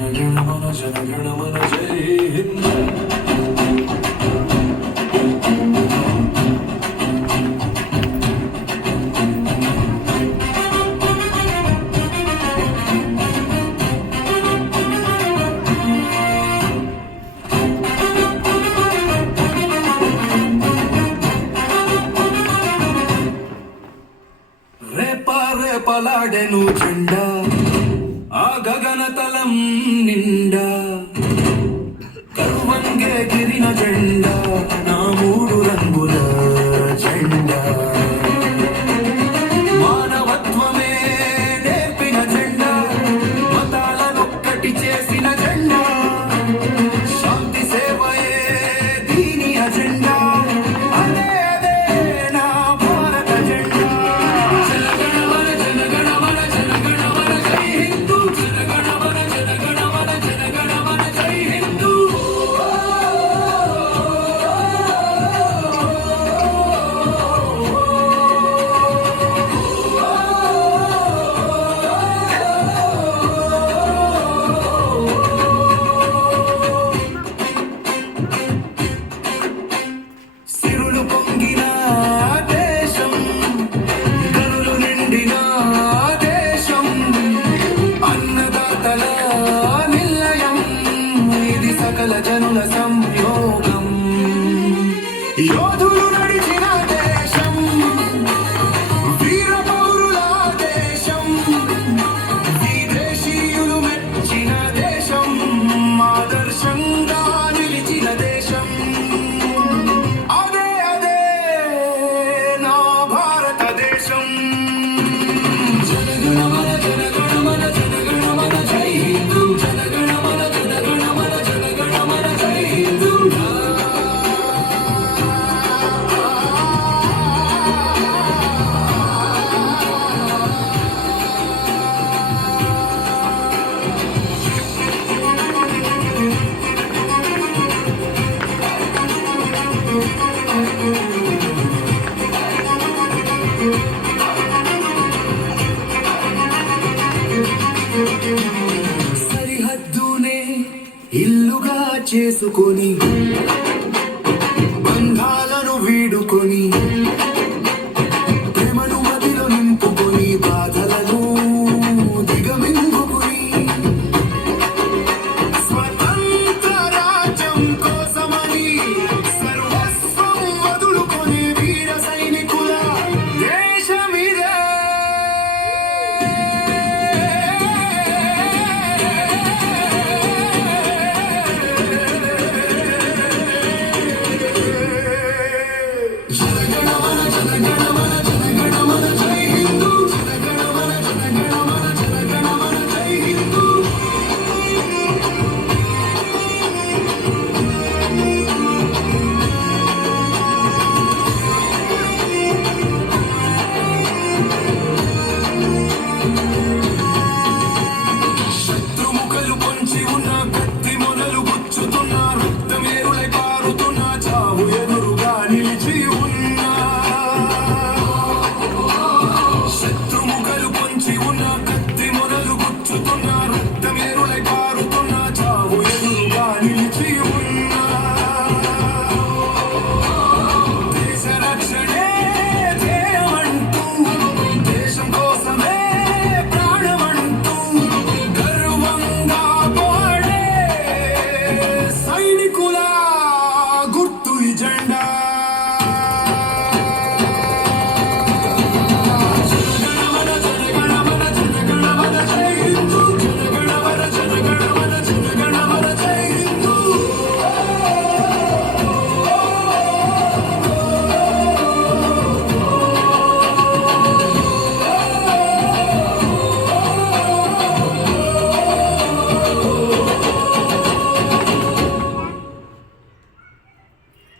జనగణమన జై హింద్. రేపలాడెను జెండా ఆ గగనతలం నిండా, కరువంగే గిరిన జెండా నా మూడు రంగుల జెండా. మానవత్వమే నేర్పిన జెండా, మతాలనొక్కటి చేసిన జెండా, శాంతి సేవయే దీని అజెండా. అదే అదే నా భారత జెండా. జనగణమన జనగణమన జనగణమన జై హిందూ. జనగణమన జనగణమన జనగణమన జై హిందూ. సిరులు పొంగిన దేశం, గనులు నిండిన దేశం, అన్నదాతల నిలయం, ఇది సకల జనుల సంయోగం. యోధులు నడిచిన దేశం, వీర పౌరుల దేశం, విదేశీయులు మెచ్చిన దేశం, ఆదర్శంగా నిలిచిన దేశం. అదే అదే నా భారతదేశం. జనగణమన జనగణమన జనగణమన జై హిందూ. జనగణమన జనగణమన జనగణమన జై హిందూ. సరిహద్దునే ఇల్లుగా చేసుకొని, బంధాలను వీడుకొని,